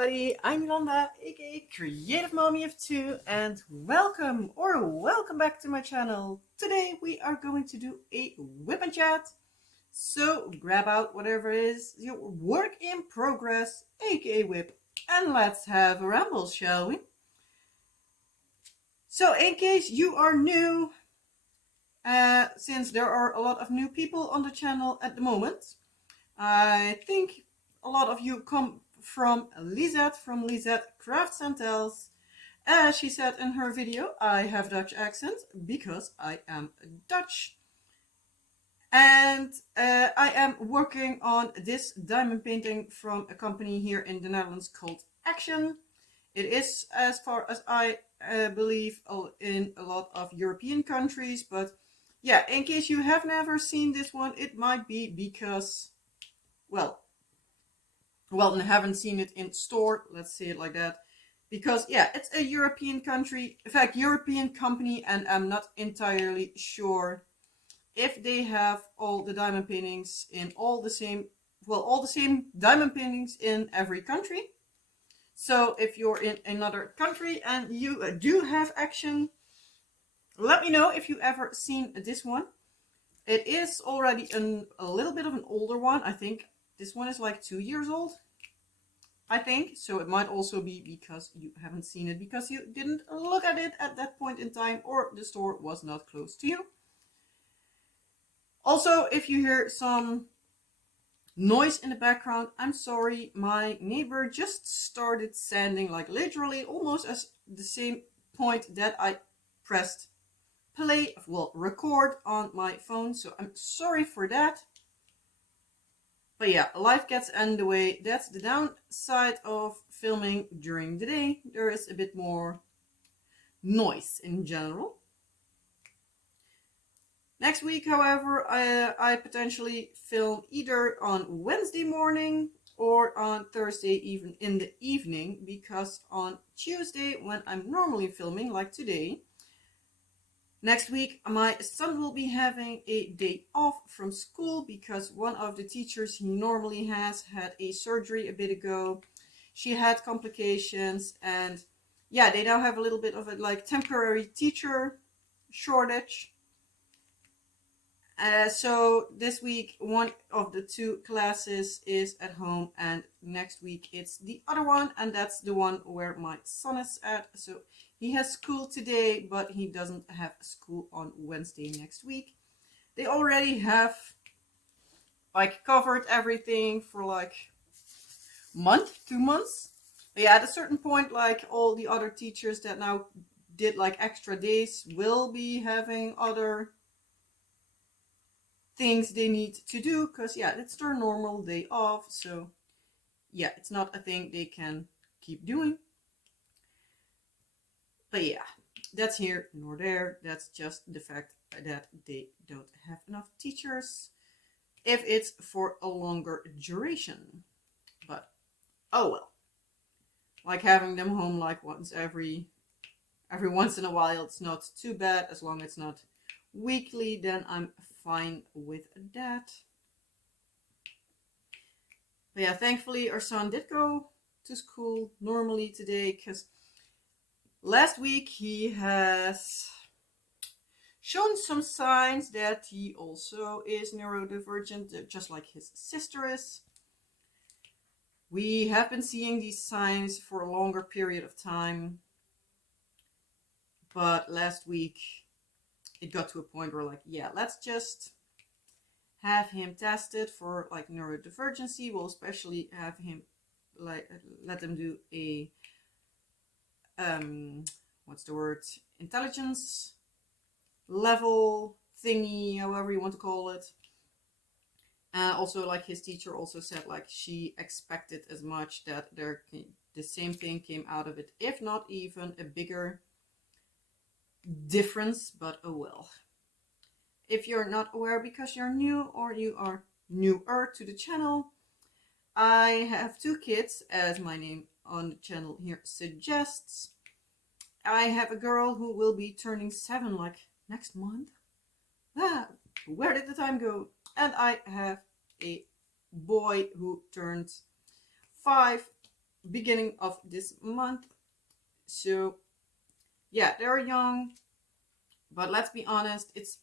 everybody, I'm Yolanda, aka Creative Mommy of Two, and welcome back to my channel. Today we are going to do a whip and chat, so grab out whatever is your work in progress, aka whip, and let's have a ramble, shall we? So in case you are new, since there are a lot of new people on the channel at the moment, I think a lot of you come from Lisette Crafts and Tells. As she said in her video, I have Dutch accent because I am Dutch. And I am working on this diamond painting from a company here in the Netherlands called Action. It is, as far as I believe, in a lot of European countries. But yeah, in case you have never seen this one, it might be because, well, I haven't seen it in store, let's say it like that, because yeah, it's a European country, in fact European company, and I'm not entirely sure if they have all the diamond paintings in all the same diamond paintings in every country. So if you're in another country and you do have Action, let me know if you ever seen this one. It is already a little bit of an older one. I think this one is like 2 years old, I think. So it might also be because you haven't seen it because you didn't look at it at that point in time, or the store was not close to you. Also, if you hear some noise in the background, I'm sorry. My neighbor just started sanding, like literally almost as the same point that I pressed play, record on my phone. So I'm sorry for that. But yeah, life gets in the way. That's the downside of filming during the day. There is a bit more noise in general. Next week, however, I potentially film either on Wednesday morning or on Thursday even in the evening, because on Tuesday, when I'm normally filming, like today, next week, my son will be having a day off from school because one of the teachers he normally has had a surgery a bit ago. She had complications, and yeah, they now have a little bit of a like temporary teacher shortage. So this week, one of the two classes is at home, and next week it's the other one, and that's the one where my son is at. So he has school today, but he doesn't have school on Wednesday next week. They already have like covered everything for like month, 2 months. But yeah, at a certain point, like all the other teachers that now did like extra days will be having other things they need to do, because yeah, it's their normal day off. So yeah, it's not a thing they can keep doing. But yeah, that's here nor there. That's just the fact that they don't have enough teachers if it's for a longer duration. But oh well, like having them home like once every once in a while, it's not too bad. As long as it's not weekly, then I'm fine with that. But yeah, thankfully our son did go to school normally today, because last week he has shown some signs that he also is neurodivergent, just like his sister is. We have been seeing these signs for a longer period of time, but last week it got to a point where like, yeah, let's just have him tested for like neurodivergency. We'll especially have him like let them do a what's the word, intelligence level thingy, however you want to call it. Also, like his teacher also said, like she expected as much, that the same thing came out of it, if not even a bigger difference. But oh well. If you're not aware because you're new, or you are newer to the channel, I have 2 kids, as my name on the channel here suggests. I have a girl who will be turning 7 like next month. Where did the time go? And I have a boy who turns 5 beginning of this month. So yeah, they're young, but let's be honest, it's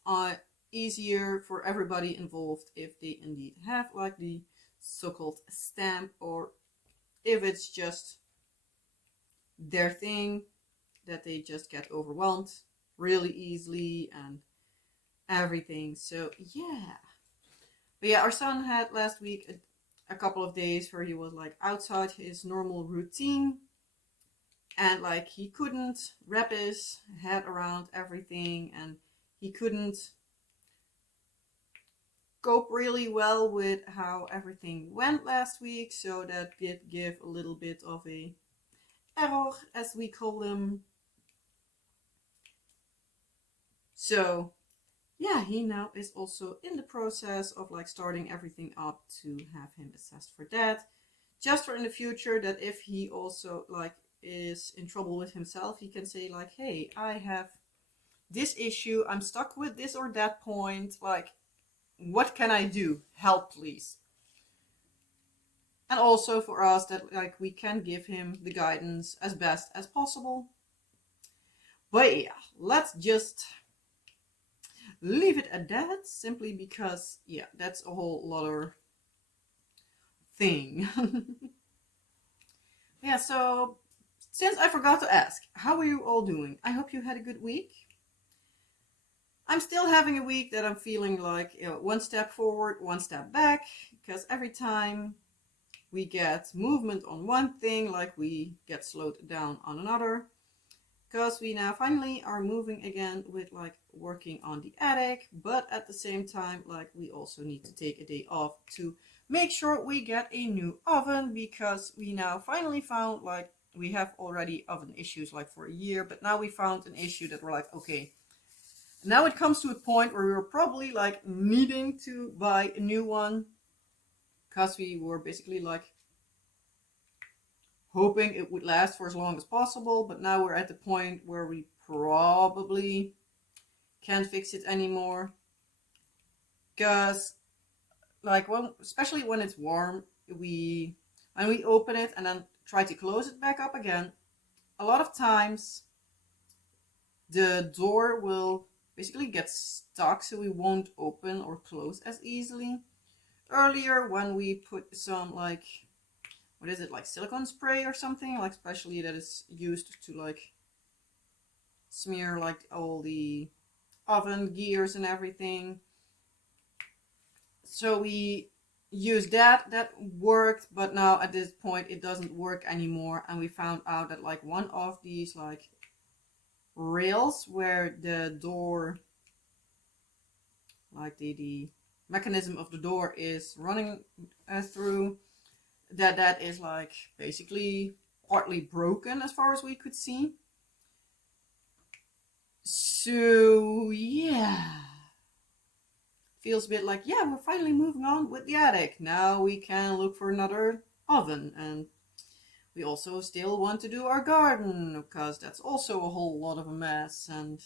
easier for everybody involved if they indeed have like the so-called stamp, or if it's just their thing that they just get overwhelmed really easily and everything. So yeah. But yeah, our son had last week a couple of days where he was like outside his normal routine, and like he couldn't wrap his head around everything, and he couldn't cope really well with how everything went last week. So that did give a little bit of a error, as we call them. So yeah, he now is also in the process of like starting everything up to have him assessed for that, just for in the future, that if he also like is in trouble with himself, he can say like, hey, I have this issue, I'm stuck with this or that point, like what can I do, help please. And also for us, that like we can give him the guidance as best as possible. But yeah, let's just leave it at that, simply because yeah, that's a whole other thing. Yeah, so since I forgot to ask, how are you all doing? I hope you had a good week. I'm still having a week that I'm feeling like, you know, one step forward, one step back, because every time we get movement on one thing, like we get slowed down on another. Because we now finally are moving again with like working on the attic, but at the same time, like we also need to take a day off to make sure we get a new oven, because we now finally found like we have already oven issues like for a year, but now we found an issue that we're like, okay, now it comes to a point where we were probably like needing to buy a new one, because we were basically like hoping it would last for as long as possible, but now we're at the point where we probably can't fix it anymore. Because like especially when it's warm, when we open it and then try to close it back up again, a lot of times the door will basically get stuck, so we won't open or close as easily. Earlier, when we put some like, what is it, like silicone spray or something, like especially that is used to like smear like all the oven gears and everything. So we used that worked, but now at this point it doesn't work anymore, and we found out that like one of these like rails where the door, like the mechanism of the door is running through, that is like basically partly broken as far as we could see. So yeah, feels a bit like, yeah, we're finally moving on with the attic. Now we can look for another oven, and we also still want to do our garden, because that's also a whole lot of a mess. And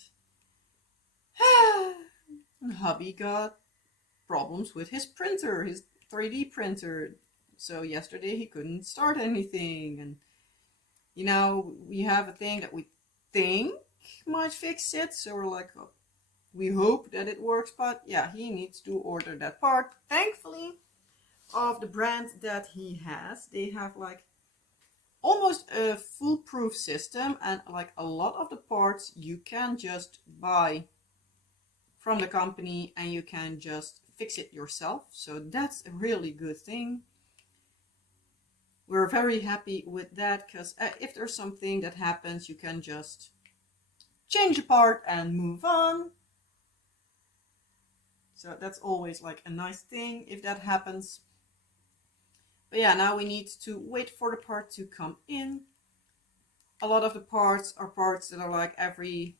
hubby got problems with his printer, his 3D printer. So yesterday he couldn't start anything, and you know, we have a thing that we think might fix it, so we're like, oh, we hope that it works, but yeah, he needs to order that part. Thankfully, of the brand that he has, they have like almost a foolproof system, and like a lot of the parts you can just buy from the company and you can just fix it yourself. So that's a really good thing. We're very happy with that, because if there's something that happens, you can just change the part and move on. So that's always like a nice thing if that happens. But yeah, now we need to wait for the part to come in. A lot of the parts are parts that are like every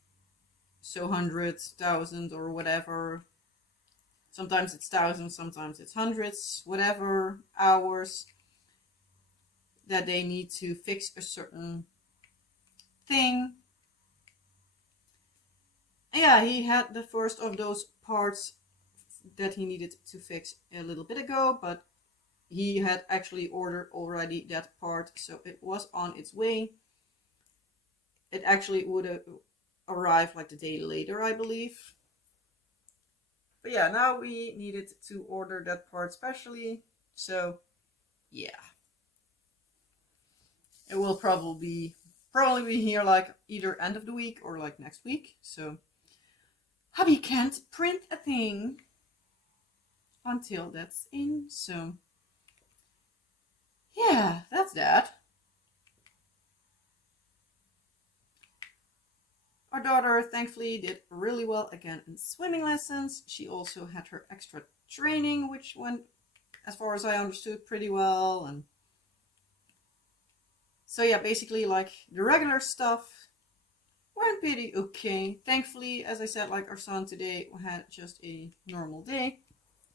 so 100,000 or whatever. Sometimes it's thousands, sometimes it's hundreds, whatever hours that they need to fix a certain thing. And yeah, he had the first of those parts that he needed to fix a little bit ago, but he had actually ordered already that part, so it was on its way. It actually would have arrived like the day later, I believe. But yeah, now we needed to order that part specially. So yeah, it will probably be here like either end of the week or like next week. So hubby can't print a thing until that's in. So yeah, that's that. Our daughter thankfully did really well again in swimming lessons. She also had her extra training, which went, as far as I understood, pretty well. And so yeah, basically like the regular stuff went pretty okay. Thankfully, as I said, like our son today had just a normal day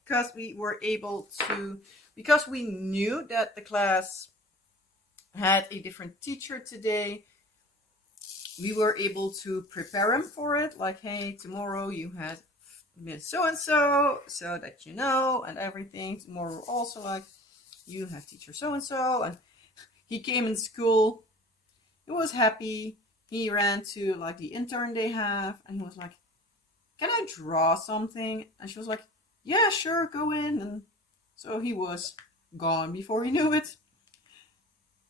because we were able to, because we knew that the class had a different teacher today, we were able to prepare him for it. Like, hey, tomorrow you had Miss so and so that you know, and everything. Tomorrow also, like, you have teacher so and so. And he came in school, he was happy. He ran to like the intern they have, and he was like, can I draw something? And she was like, yeah, sure, go in. And so he was gone before he knew it.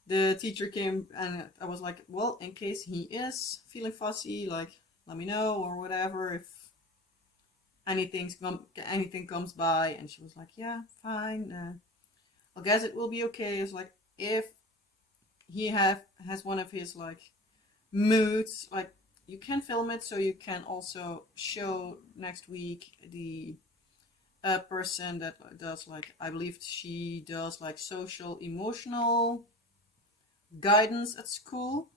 The teacher came, and I was like, well, in case he is feeling fussy, like, let me know or whatever if anything comes by. And she was like, yeah, fine. I guess it will be okay. It's like, if he has one of his like moods, like, you can film it, so you can also show next week the person that does, like, I believe she does like social emotional guidance at school,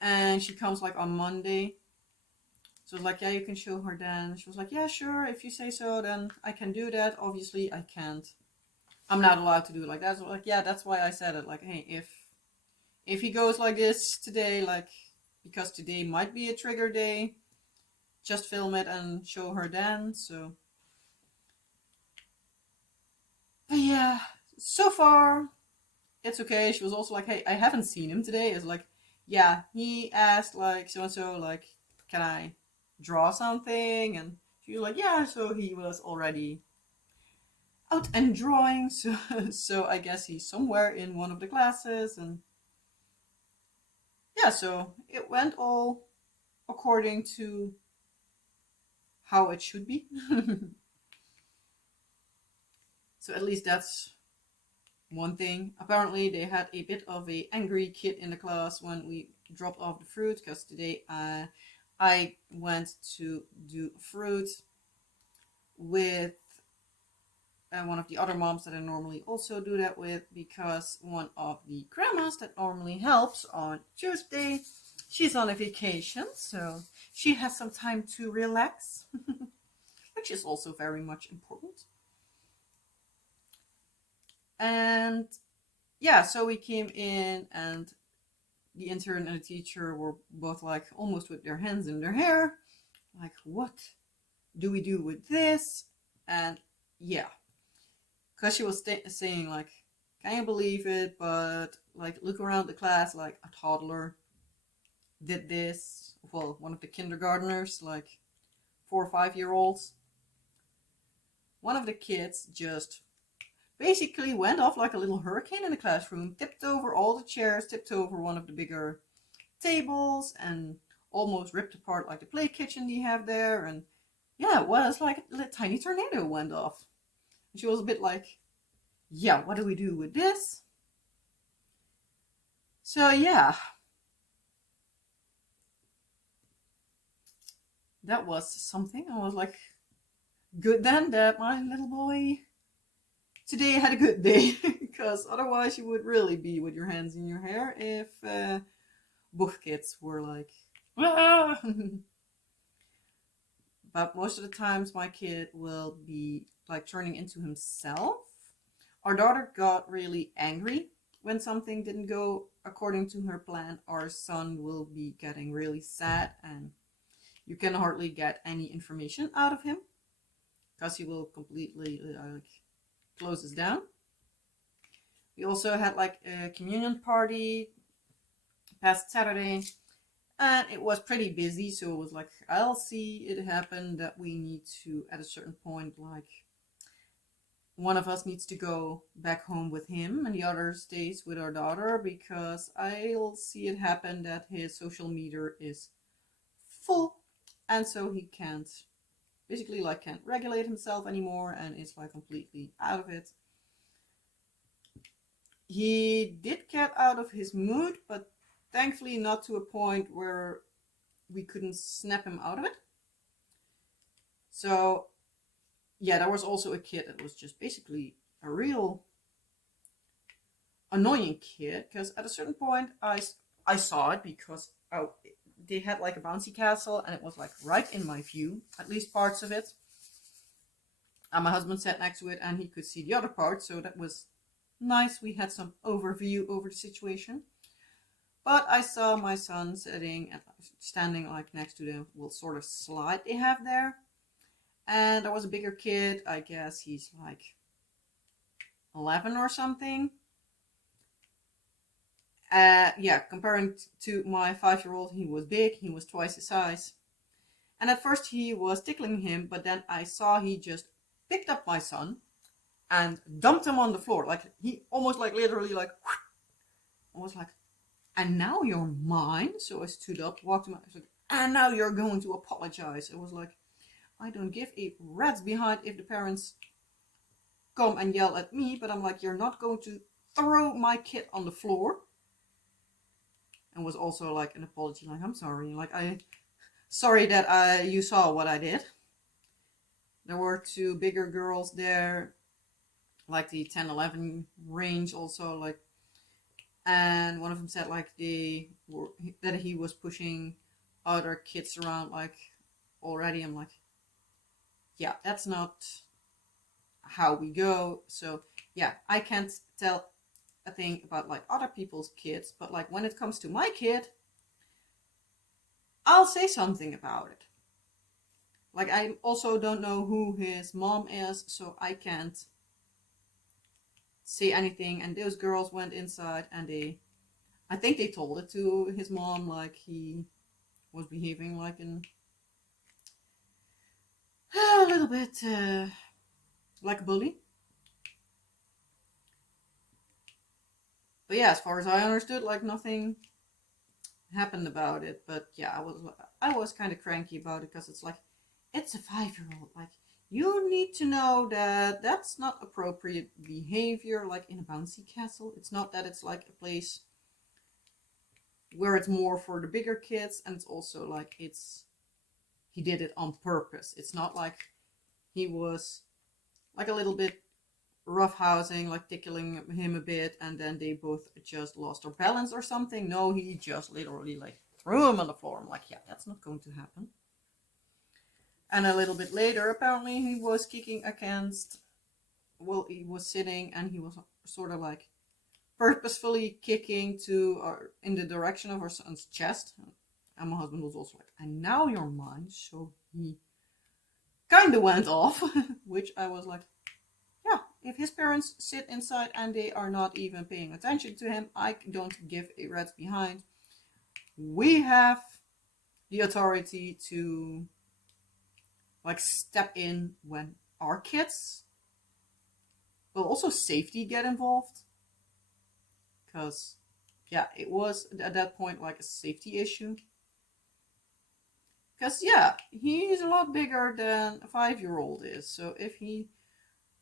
and she comes like on Monday. So it's like, yeah, you can show her then. She was like, yeah, sure, if you say so, then I can do that. Obviously I can't, I'm not allowed to do it like that. So like, yeah, that's why I said it, like, hey, if he goes like this today, like, because today might be a trigger day, just film it and show her then. So but yeah, so far it's okay. She was also like, hey, I haven't seen him today. It's like, yeah, he asked like so and so, like, can I draw something? And she was like, yeah. So he was already out and drawing. So so I guess he's somewhere in one of the classes. And yeah, so it went all according to how it should be. So at least that's one thing. Apparently they had a bit of a angry kid in the class when we dropped off the fruit, because today I went to do fruit with one of the other moms that I normally also do that with, because one of the grandmas that normally helps on Tuesday, she's on a vacation, so she has some time to relax, which is also very much important. And yeah, so we came in, and the intern and the teacher were both like almost with their hands in their hair, like, what do we do with this? And yeah, because she was saying like, can you believe it, but like, look around the class, like a toddler did this. Well, one of the kindergartners, like 4 or 5 year olds, one of the kids just basically went off like a little hurricane in the classroom, tipped over all the chairs, tipped over one of the bigger tables, and almost ripped apart like the play kitchen they have there. And yeah, it was like a tiny tornado went off. And she was a bit like, yeah, what do we do with this? So yeah, that was something. I was like, good then that my little boy today had a good day, because otherwise you would really be with your hands in your hair if both kids were like, ah! But most of the times my kid will be like turning into himself. Our daughter got really angry when something didn't go according to her plan. Our son will be getting really sad, and you can hardly get any information out of him, because he will completely like closes down. We also had like a communion party past Saturday, and it was pretty busy, so it was like, I'll see it happen that we need to, at a certain point, like, one of us needs to go back home with him and the other stays with our daughter, because I'll see it happen that his social meter is full, and so he can't, basically like can't regulate himself anymore and is like completely out of it. He did get out of his mood, but thankfully not to a point where we couldn't snap him out of it. So yeah, there was also a kid that was just basically a real annoying kid, because at a certain point I saw it, because they had like a bouncy castle and it was like right in my view, at least parts of it. And my husband sat next to it and he could see the other part, so that was nice. We had some overview over the situation. But I saw my son standing like next to the little sort of slide they have there. And there was a bigger kid, I guess he's like 11 or something. Yeah, comparing to my 5-year-old, he was big, he was twice his size. And at first he was tickling him, but then I saw he just picked up my son and dumped him on the floor. Like, he almost like literally like, I was like, and now you're mine? So I stood up, walked him out, I was like, and now you're going to apologize. It was like, I don't give a rat's behind if the parents come and yell at me, but I'm like, you're not going to throw my kid on the floor. And was also like an apology, like, I'm sorry, like, sorry that you saw what I did. There were 2 bigger girls there, like the 10-11 range also, like, and one of them said like that he was pushing other kids around like already. I'm like, yeah, that's not how we go. So yeah, I can't tell a thing about like other people's kids, but like when it comes to my kid, I'll say something about it. Like, I also don't know who his mom is, so I can't say anything. And those girls went inside and I think they told it to his mom, like he was behaving like a little bit like a bully. But yeah, as far as I understood, like nothing happened about it. But yeah, I was kind of cranky about it, because it's like, it's a 5-year-old. Like, you need to know that that's not appropriate behavior, like in a bouncy castle. It's not that it's like a place where it's more for the bigger kids, and it's also like he did it on purpose. It's not like he was like a little bit roughhousing, like tickling him a bit, and then they both just lost their balance or something. No, he just literally like threw him on the floor. I'm like, yeah, that's not going to happen. And a little bit later, apparently he was kicking against, well, he was sitting and he was sort of like purposefully kicking in the direction of our son's chest. And my husband was also like, and now you're mine. So he kind of went off, which I was like, yeah, if his parents sit inside and they are not even paying attention to him, I don't give a rat's behind. We have the authority to like step in when our kids, but also safety, get involved. Because yeah, it was at that point like a safety issue. Because yeah, he's a lot bigger than a 5-year-old is. So if he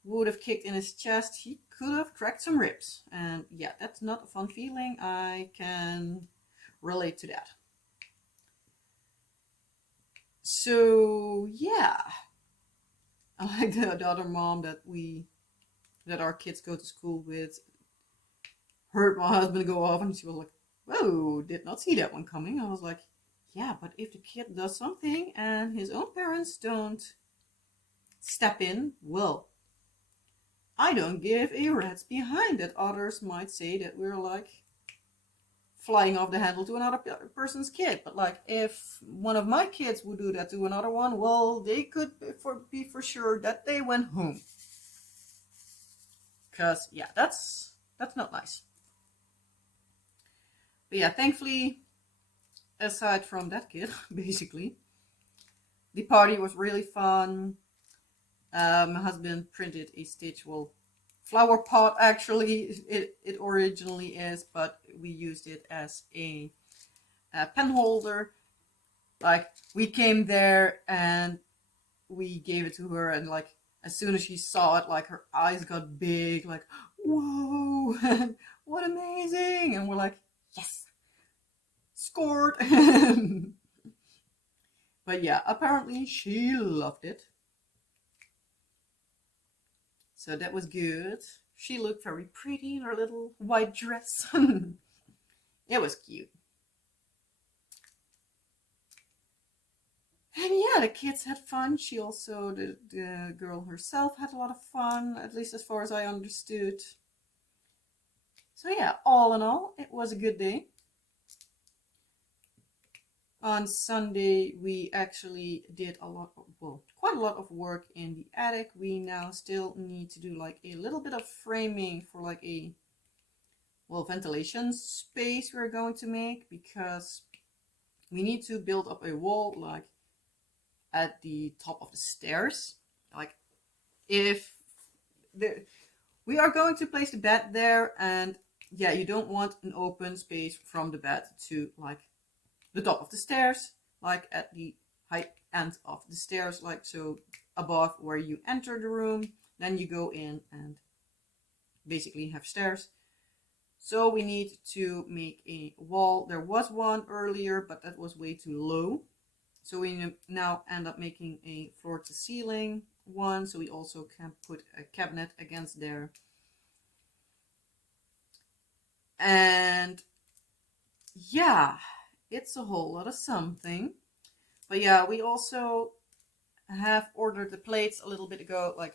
would have kicked in his chest, he could have cracked some ribs. And yeah, that's not a fun feeling. I can relate to that. So yeah, I like the other mom that our kids go to school with heard my husband go off, and she was like, whoa, did not see that one coming. I was like, yeah, but if the kid does something and his own parents don't step in, well, I don't give a rat's behind that others might say that we're like flying off the handle to another person's kid. But like, if one of my kids would do that to another one, well, they could be for sure that they went home. because yeah, that's not nice. But yeah, thankfully, aside from that kid, basically, the party was really fun. My husband printed a Stitch, well, flower pot actually. It originally is, but we used it as a pen holder. Like, we came there and we gave it to her, and like as soon as she saw it, like her eyes got big, like, whoa, what amazing. And we're like, yes, scored. But yeah, apparently she loved it, so that was good. She looked very pretty in her little white dress. It was cute. And yeah, the kids had fun. She also, the girl herself, had a lot of fun, at least as far as I understood. So yeah, all in all, it was a good day. On Sunday, we actually did a lot of, well, quite a lot of work in the attic. We now still need to do like a little bit of framing for like a, well, ventilation space we're going to make, because we need to build up a wall like at the top of the stairs. Like, if the, we are going to place the bed there, and yeah, you don't want an open space from the bed to like the top of the stairs, like at the high end of the stairs, like so above where you enter the room. Then you go in and basically have stairs. So we need to make a wall. There was one earlier, but that was way too low. So we now end up making a floor to ceiling one, so we also can put a cabinet against there. And yeah, it's a whole lot of something. But yeah, we also have ordered the plates a little bit ago, like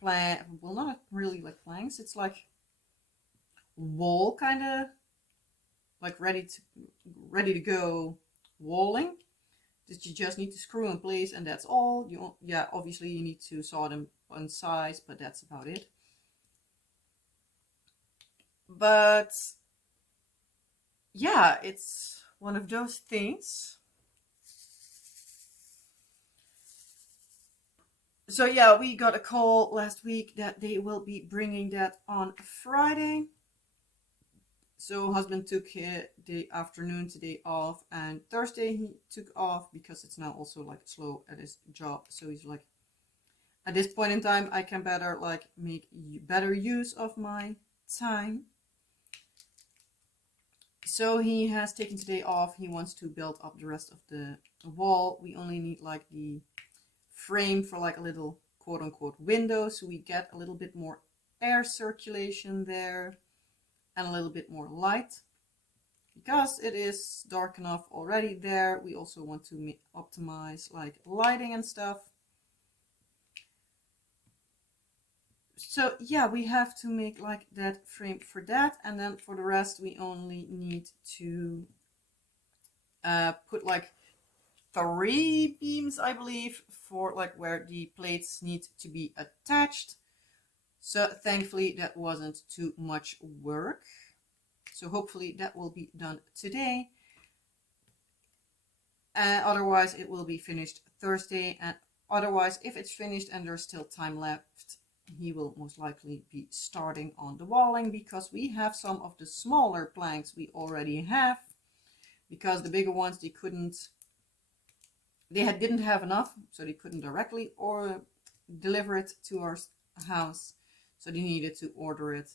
well, not really like planks, it's like wall kind of, like ready to go walling that you just need to screw in place, and that's all. Yeah, obviously you need to saw them on size, but that's about it. But yeah, it's one of those things. So yeah, we got a call last week that they will be bringing that on Friday. So husband took the afternoon today off, and Thursday he took off because it's now also like slow at his job. So he's like, at this point in time, I can better like make better use of my time. So he has taken today off. He wants to build up the rest of the wall. We only need like the frame for like a little quote unquote window, so we get a little bit more air circulation there and a little bit more light, because it is dark enough already there. We also want to optimize like lighting and stuff. So yeah, we have to make like that frame for that, and then for the rest we only need to put like 3 beams, I believe, for like where the plates need to be attached. So thankfully that wasn't too much work. So hopefully that will be done today. Otherwise it will be finished Thursday, and otherwise if it's finished and there's still time left, he will most likely be starting on the walling, because we have some of the smaller planks we already have, because the bigger ones didn't have enough, so they couldn't directly or deliver it to our house, so they needed to order it.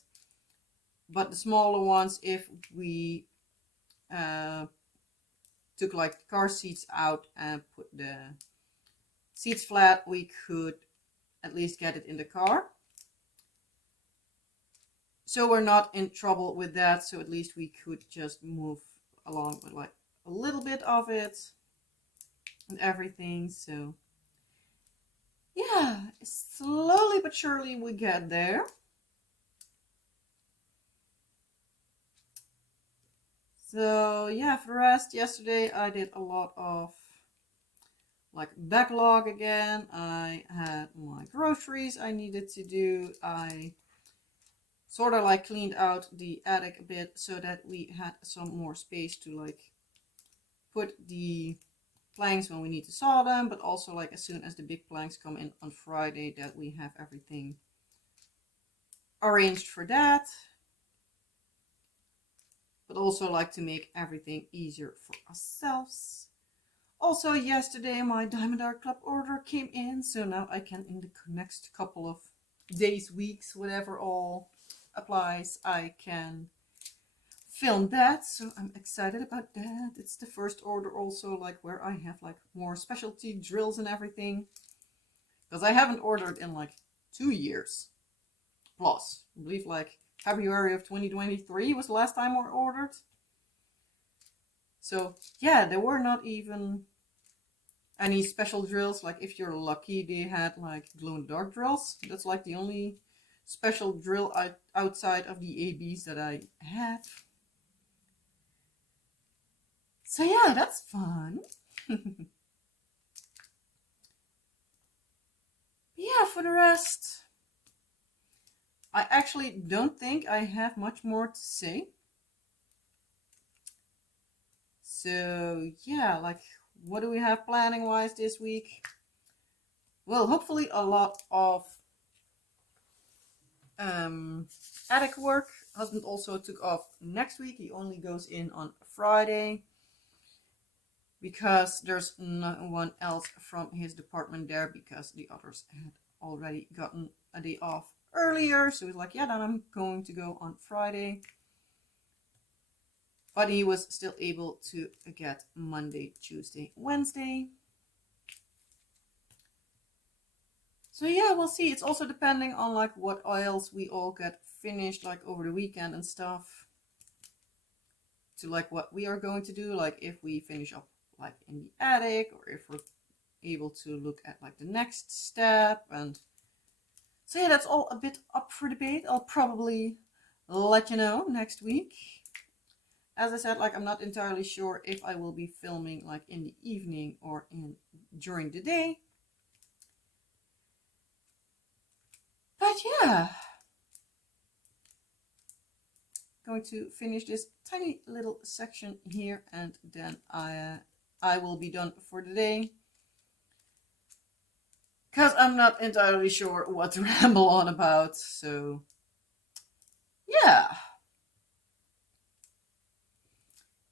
But the smaller ones, if we took like the car seats out and put the seats flat, we could at least get it in the car. So we're not in trouble with that, so at least we could just move along with like a little bit of it and everything. So yeah, slowly but surely we get there. So yeah, for the rest, yesterday I did a lot of like backlog again. I had my groceries I needed to do. I sort of like cleaned out the attic a bit so that we had some more space to like put the planks when we need to saw them, but also like as soon as the big planks come in on Friday, that we have everything arranged for that. But also like to make everything easier for ourselves. Also yesterday my Diamond Art Club order came in, so now I can in the next couple of days, weeks, whatever all applies, I can film that. So I'm excited about that. It's the first order also like where I have like more specialty drills and everything, because I haven't ordered in like 2 years plus. I believe like February of 2023 was the last time I ordered. So yeah, there were not even any special drills. Like if you're lucky, they had like glow in the dark drills. That's like the only special drill outside of the ABs that I have. So yeah, that's fun. Yeah, for the rest, I actually don't think I have much more to say. So yeah, like what do we have planning wise this week? Well, hopefully a lot of attic work. Husband also took off next week. He only goes in on Friday because there's no one else from his department there, because the others had already gotten a day off earlier. So he's like, yeah, then I'm going to go on Friday. But he was still able to get Monday, Tuesday, Wednesday. So yeah, we'll see. It's also depending on like what oils we all get finished like over the weekend and stuff, to like what we are going to do, like if we finish up like in the attic, or if we're able to look at like the next step. And so yeah, that's all a bit up for debate. I'll probably let you know next week. As I said, like I'm not entirely sure if I will be filming like in the evening or during the day. But yeah, going to finish this tiny little section here, and then I will be done for the day, because I'm not entirely sure what to ramble on about. So yeah,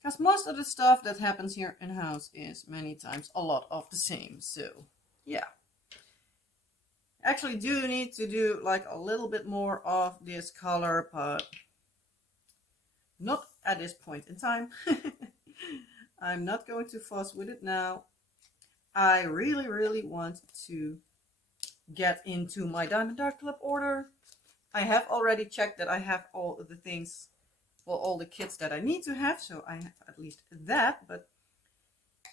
because most of the stuff that happens here in house is many times a lot of the same. So yeah, actually do need to do like a little bit more of this color, but not at this point in time. I'm not going to fuss with it now. I really want to get into my Diamond Art Club order. I have already checked that I have all of the things, well, all the kits that I need to have, so I have at least that. But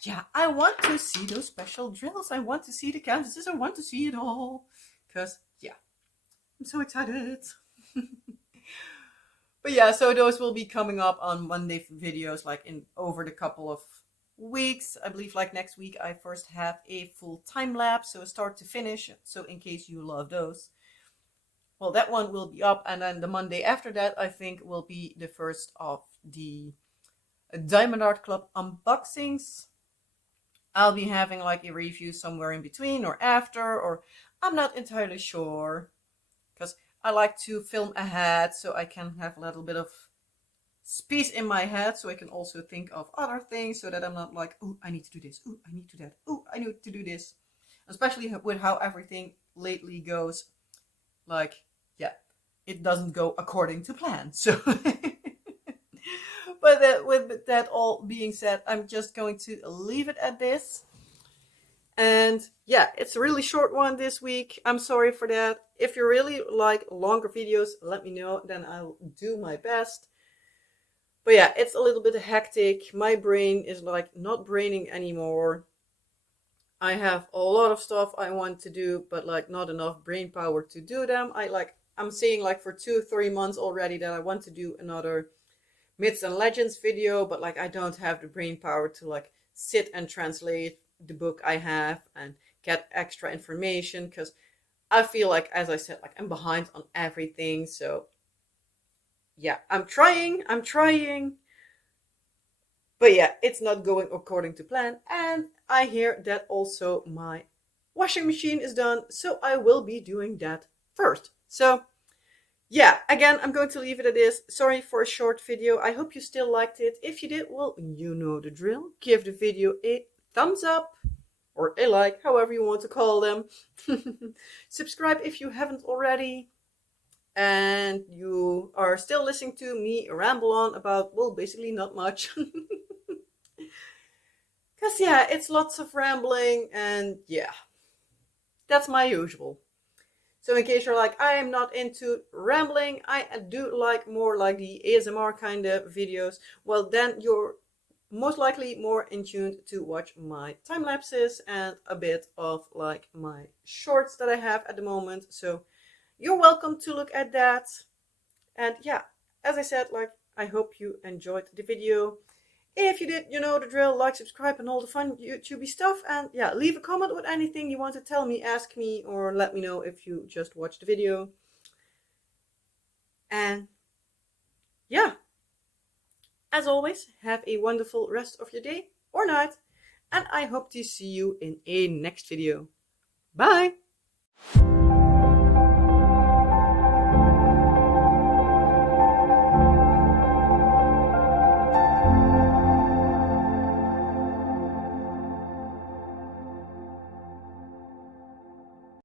yeah, I want to see those special drills. I want to see the canvases. I want to see it all, because yeah, I'm so excited. But yeah, so those will be coming up on Monday videos, like in over the couple of weeks. I believe like next week I first have a full time lapse, so start to finish. So in case you love those, well, that one will be up, and then the Monday after that I think will be the first of the Diamond Art Club unboxings. I'll be having like a review somewhere in between or after, or I'm not entirely sure, because I like to film ahead so I can have a little bit of space in my head, so I can also think of other things, so that I'm not like, oh, I need to do this, oh, I need to do that, oh, I need to do this. Especially with how everything lately goes, like, yeah, it doesn't go according to plan. So but with that all being said, I'm just going to leave it at this. And yeah, it's a really short one this week. I'm sorry for that. If you really like longer videos, let me know, then I'll do my best. But yeah, it's a little bit hectic. My brain is like not braining anymore. I have a lot of stuff I want to do, but like not enough brain power to do them. I'm saying like for 2-3 months already that I want to do another Myths and Legends video, but like I don't have the brain power to like sit and translate the book I have and get extra information, because I feel like, as I said, like I'm behind on everything. So yeah, I'm trying. But yeah, it's not going according to plan. And I hear that also my washing machine is done. So I will be doing that first. So yeah, again, I'm going to leave it at this. Sorry for a short video. I hope you still liked it. If you did, well, you know the drill. Give the video a thumbs up or a like, however you want to call them. Subscribe if you haven't already. And you are still listening to me ramble on about, well, basically not much. Because, yeah, it's lots of rambling, and yeah, that's my usual. So, in case you're like, I am not into rambling, I do like more like the ASMR kind of videos, well, then you're most likely more in tune to watch my time lapses and a bit of like my shorts that I have at the moment. So, you're welcome to look at that. And yeah, as I said, like, I hope you enjoyed the video. If you did, you know the drill, like, subscribe, and all the fun YouTubey stuff. And yeah, leave a comment with anything you want to tell me, ask me, or let me know if you just watched the video. And yeah, as always, have a wonderful rest of your day or night. And I hope to see you in a next video. Bye!